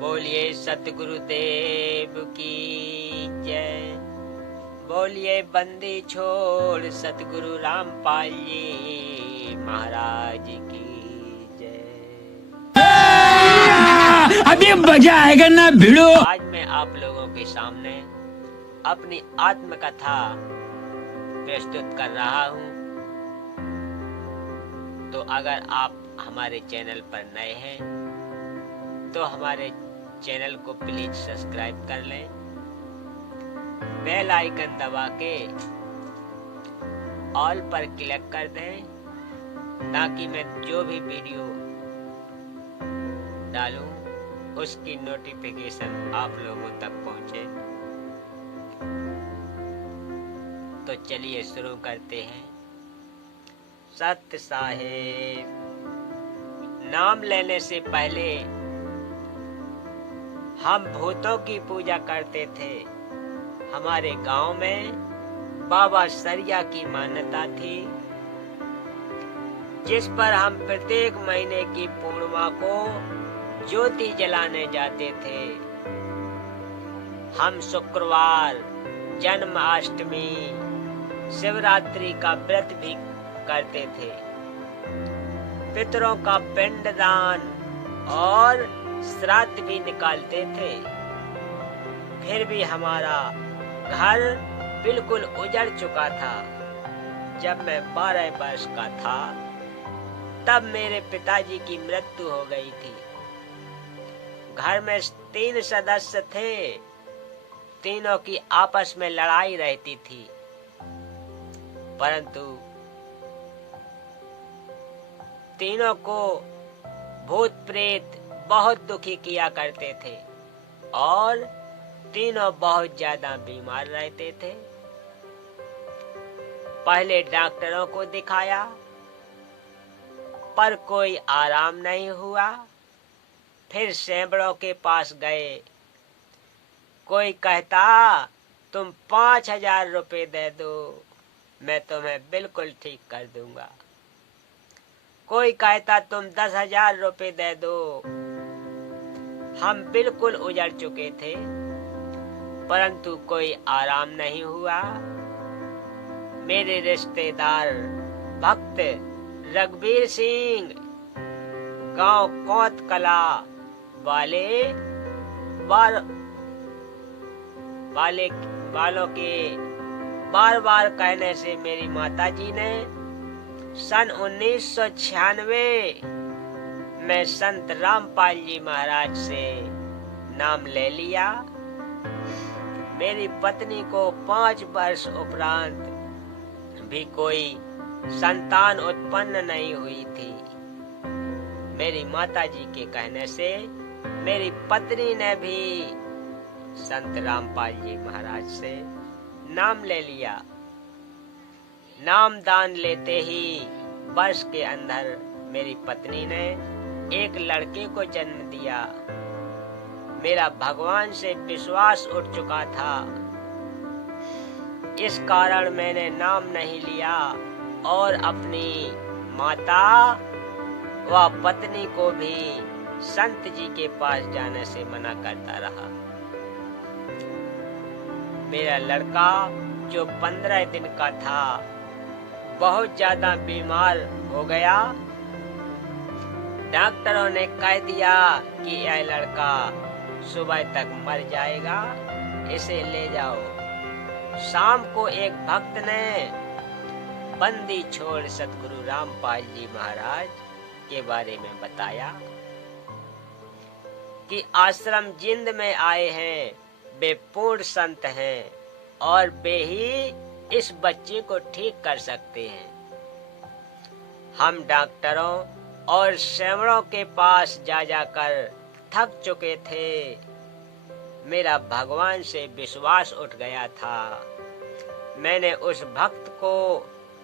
बोलिए सतगुरुदेव की जय। बोलिए बंदी छोड़ सतगुरु रामपाल जी महाराज की जय। अभी मजा आएगा ना भिड़ो। आज मैं आप लोगों के सामने अपनी आत्मकथा प्रस्तुत कर रहा हूँ। तो अगर आप हमारे चैनल पर नए हैं तो हमारे चैनल को प्लीज सब्सक्राइब कर लें, बेल आइकन दबा के ऑल पर क्लिक कर दें ताकि मैं जो भी वीडियो डालूं उसकी नोटिफिकेशन आप लोगों तक पहुंचे। तो चलिए शुरू करते हैं। सत्य साहेब, नाम लेने से पहले हम भूतों की पूजा करते थे। हमारे गांव में बाबा सरिया की मान्यता थी, जिस पर हम प्रत्येक महीने की पूर्णिमा को ज्योति जलाने जाते थे। हम शुक्रवार, जन्माष्टमी, शिवरात्रि का व्रत भी करते थे। पितरों का पिंडदान और श्राद्ध भी निकालते थे। फिर भी हमारा घर बिल्कुल उजड़ चुका था। जब मैं 12 वर्ष का था तब मेरे पिताजी की मृत्यु हो गई थी। घर में 3 सदस्य थे, तीनों की आपस में लड़ाई रहती थी, परंतु तीनों को भूत प्रेत बहुत दुखी किया करते थे और तीनों बहुत ज्यादा बीमार रहते थे। पहले डॉक्टरों को दिखाया पर कोई आराम नहीं हुआ। फिर सैंबड़ों के पास गए। कोई कहता तुम 5,000 रुपए दे दो, मैं तुम्हें बिल्कुल ठीक कर दूंगा। कोई कहता तुम 10,000 रुपए दे दो। हम बिल्कुल उजड़ चुके थे, परंतु कोई आराम नहीं हुआ। मेरे रिश्तेदार भक्त रघुवीर सिंह गांव कोत कला वालों के बार बार कहने से मेरी माताजी ने सन 1996 में संत रामपाल जी महाराज से नाम ले लिया। मेरी पत्नी को 5 वर्ष उपरांत भी कोई संतान उत्पन्न नहीं हुई थी। मेरी माताजी के कहने से मेरी पत्नी ने भी संत रामपाल जी महाराज से नाम ले लिया। नाम दान लेते ही वर्ष के अंदर मेरी पत्नी ने एक लड़के को जन्म दिया। मेरा भगवान से विश्वास उठ चुका था, इस कारण मैंने नाम नहीं लिया और अपनी माता व पत्नी को भी संत जी के पास जाने से मना करता रहा। मेरा लड़का जो 15 दिन का था बहुत ज्यादा बीमार हो गया। डॉक्टरों ने कह दिया कि यह लड़का सुबह तक मर जाएगा, इसे ले जाओ। शाम को एक भक्त ने बंदी छोड़ सतगुरु रामपाल जी महाराज के बारे में बताया कि आश्रम जिंद में आए हैं, वे पूर्ण संत हैं और वे ही इस बच्चे को ठीक कर सकते हैं। हम डॉक्टरों और सैंबड़ों के पास जा जाकर थक चुके थे। मेरा भगवान से विश्वास उठ गया था। मैंने उस भक्त को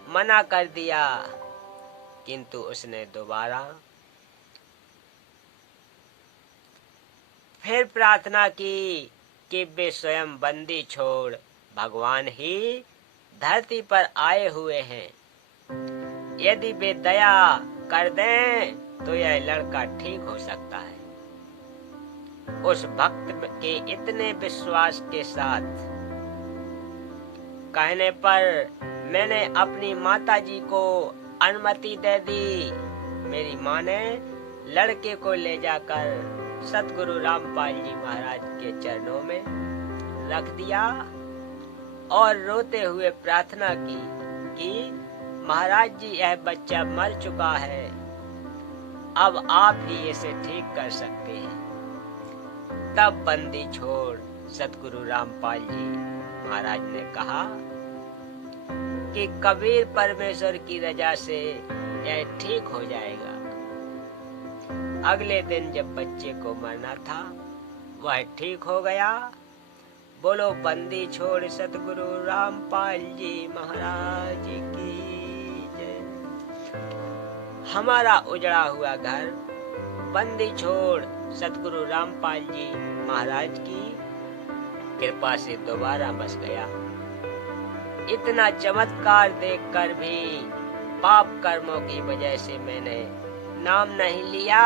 मना कर दिया, किंतु उसने दोबारा फिर प्रार्थना की कि वे स्वयं बंदी छोड़ भगवान ही धरती पर आए हुए हैं। यदि वे दया कर दें तो यह लड़का ठीक हो सकता है। उस भक्त के इतने विश्वास के साथ कहने पर मैंने अपनी माताजी को अनुमति दे दी। मेरी माँ ने लड़के को ले जाकर सतगुरु रामपाल जी महाराज के चरणों में रख दिया और रोते हुए प्रार्थना की कि महाराज जी, यह बच्चा मर चुका है, अब आप ही इसे ठीक कर सकते हैं। तब बंदी छोड़ सतगुरु रामपाल जी महाराज ने कहा कि कबीर परमेश्वर की रजा से यह ठीक हो जाएगा। अगले दिन जब बच्चे को मरना था, वह ठीक हो गया। बोलो बंदी छोड़ सतगुरु रामपाल जी महाराज की जय। हमारा उजड़ा हुआ घर बंदी छोड़ सतगुरु रामपाल जी महाराज की कृपा से दोबारा बस गया। इतना चमत्कार देखकर भी पाप कर्मों की वजह से मैंने नाम नहीं लिया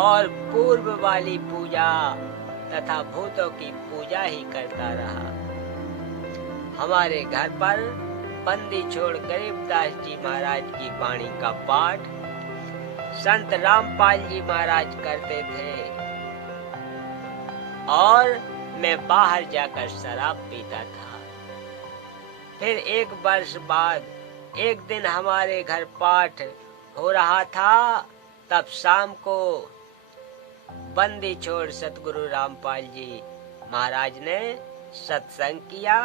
और पूर्व वाली पूजा तथा भूतों की पूजा ही करता रहा। हमारे घर पर बंदी छोड़ गरीबदास जी महाराज की वाणी का पाठ संत रामपाल जी महाराज करते थे और मैं बाहर जाकर शराब पीता था। फिर एक वर्ष बाद एक दिन हमारे घर पाठ हो रहा था। तब शाम को बंदी छोड़ सतगुरु रामपाल जी महाराज ने सत्संग किया।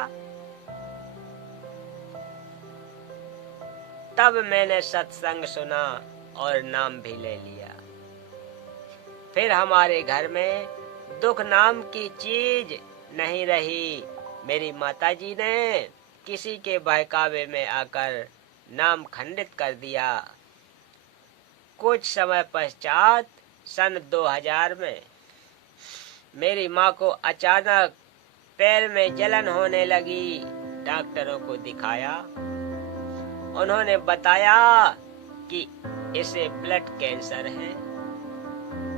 तब मैंने सत्संग सुना और नाम भी ले लिया। फिर हमारे घर में दुख नाम की चीज नहीं रही। मेरी माताजी ने किसी के बहकावे में आकर नाम खंडित कर दिया। कुछ समय पश्चात सन 2000 में मेरी माँ को अचानक पैर में जलन होने लगी। डॉक्टरों को दिखाया। उन्होंने बताया कि इसे ब्लड कैंसर है,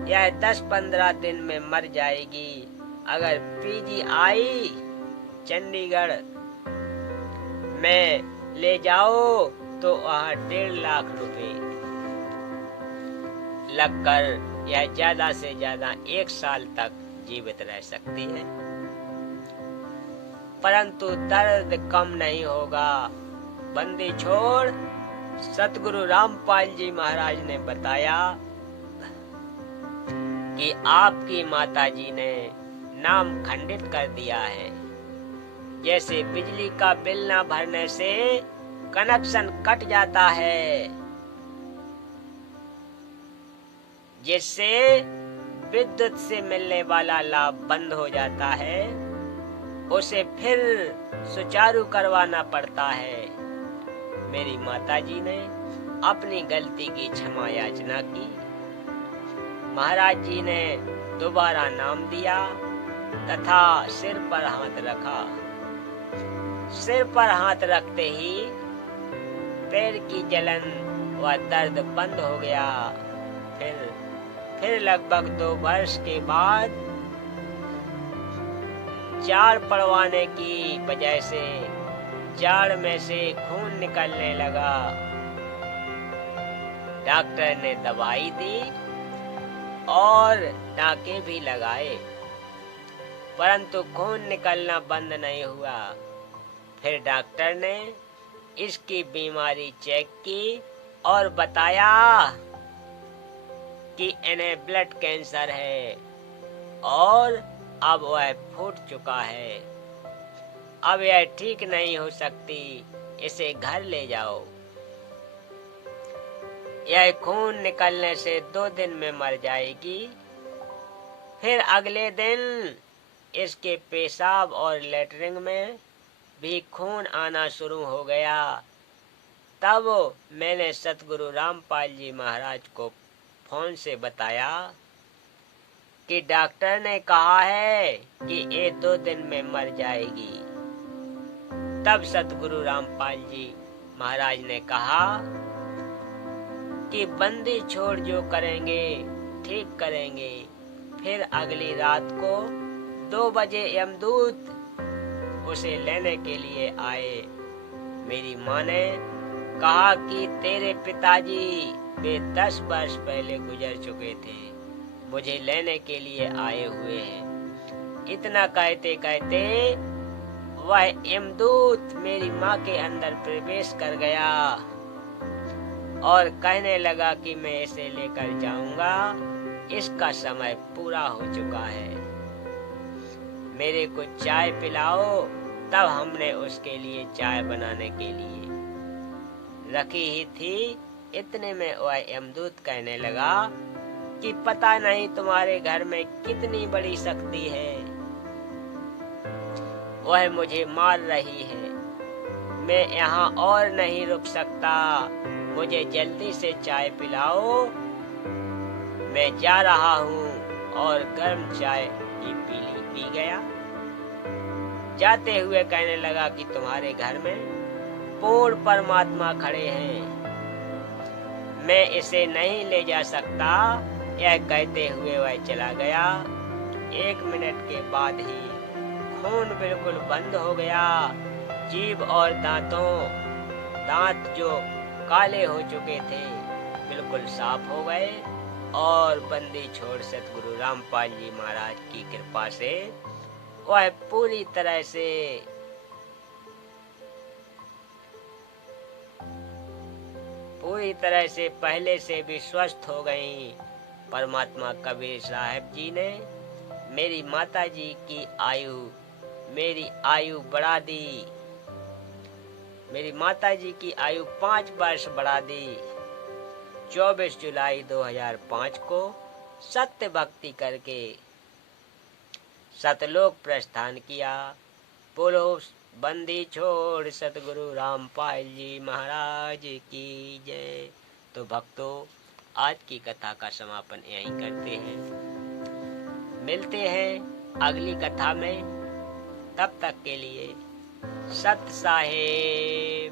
यह 10-15 दिन में मर जाएगी। अगर पीजीआई चंडीगढ़ में ले जाओ तो वहाँ 1.5 लाख रुपए लगकर यह ज्यादा से ज्यादा 1 साल तक जीवित रह सकती है, परंतु दर्द कम नहीं होगा। बंदी छोड़ सतगुरु रामपाल जी महाराज ने बताया कि आपकी माताजी ने नाम खंडित कर दिया है। जैसे बिजली का बिल न भरने से कनेक्शन कट जाता है, जिससे विद्युत से मिलने वाला लाभ बंद हो जाता है, उसे फिर सुचारू करवाना पड़ता है। मेरी माताजी ने अपनी गलती की क्षमा याचना की। महाराज जी ने दोबारा नाम दिया तथा सिर पर हाथ रखा। सिर पर हाथ रखते ही पैर की जलन व दर्द बंद हो गया। फिर लगभग 2 वर्ष के बाद जाड़ पड़वाने की वजह से जाड़ में से खून निकलने लगा। डॉक्टर ने दवाई दी और टाँके भी लगाए, परंतु खून निकलना बंद नहीं हुआ। फिर डॉक्टर ने इसकी बीमारी चेक की और बताया कि इन्हें ब्लड कैंसर है और अब वह फूट चुका है। अब यह ठीक नहीं हो सकती, इसे घर ले जाओ। यह खून निकलने से 2 दिन में मर जाएगी। फिर अगले दिन इसके पेशाब और लेटरिन में भी खून आना शुरू हो गया। तब मैंने सतगुरु रामपाल जी महाराज को फोन से बताया कि डॉक्टर ने कहा है कि ये 2 दिन में मर जाएगी। तब सतगुरु रामपाल जी महाराज ने कहा कि बंदी छोड़ जो करेंगे ठीक करेंगे, फिर अगली रात को 2 बजे यमदूत उसे लेने के लिए आए। मेरी माँ ने कहा कि तेरे पिताजी वे 10 वर्ष पहले गुजर चुके थे, मुझे लेने के लिए आए हुए हैं। इतना कहते कहते वह यमदूत मेरी माँ के अंदर प्रवेश कर गया और कहने लगा कि मैं इसे लेकर जाऊंगा, इसका समय पूरा हो चुका है, मेरे को चाय पिलाओ। तब हमने उसके लिए चाय बनाने के लिए रखी ही थी। इतने में वह यमदूत कहने लगा कि पता नहीं तुम्हारे घर में कितनी बड़ी शक्ति है, वह मुझे मार रही है, मैं यहाँ और नहीं रुक सकता, मुझे जल्दी से चाय पिलाओ, मैं जा रहा हूँ। और गर्म चाय पी गया। जाते हुए कहने लगा कि तुम्हारे घर में पूर्ण परमात्मा खड़े हैं, मैं इसे नहीं ले जा सकता। यह कहते हुए वह चला गया। 1 मिनट के बाद ही खून बिल्कुल बंद हो गया। जीभ और दांत जो काले हो चुके थे बिल्कुल साफ हो गए और बंदी छोड़ सतगुरु रामपाल जी महाराज की कृपा से वह पूरी तरह से पहले से भी स्वस्थ हो गई। परमात्मा कबीर साहब जी ने मेरी माता जी की मेरी आयु बढ़ा दी। मेरी माता जी की आयु 5 वर्ष बढ़ा दी। 24 जुलाई 2005 को सत्य भक्ति करके सतलोक प्रस्थान किया। बोलो बंदी छोड़ सतगुरु रामपाल जी महाराज की जय। तो भक्तों, आज की कथा का समापन यहीं करते हैं। मिलते हैं अगली कथा में। तब तक के लिए सत साहेब।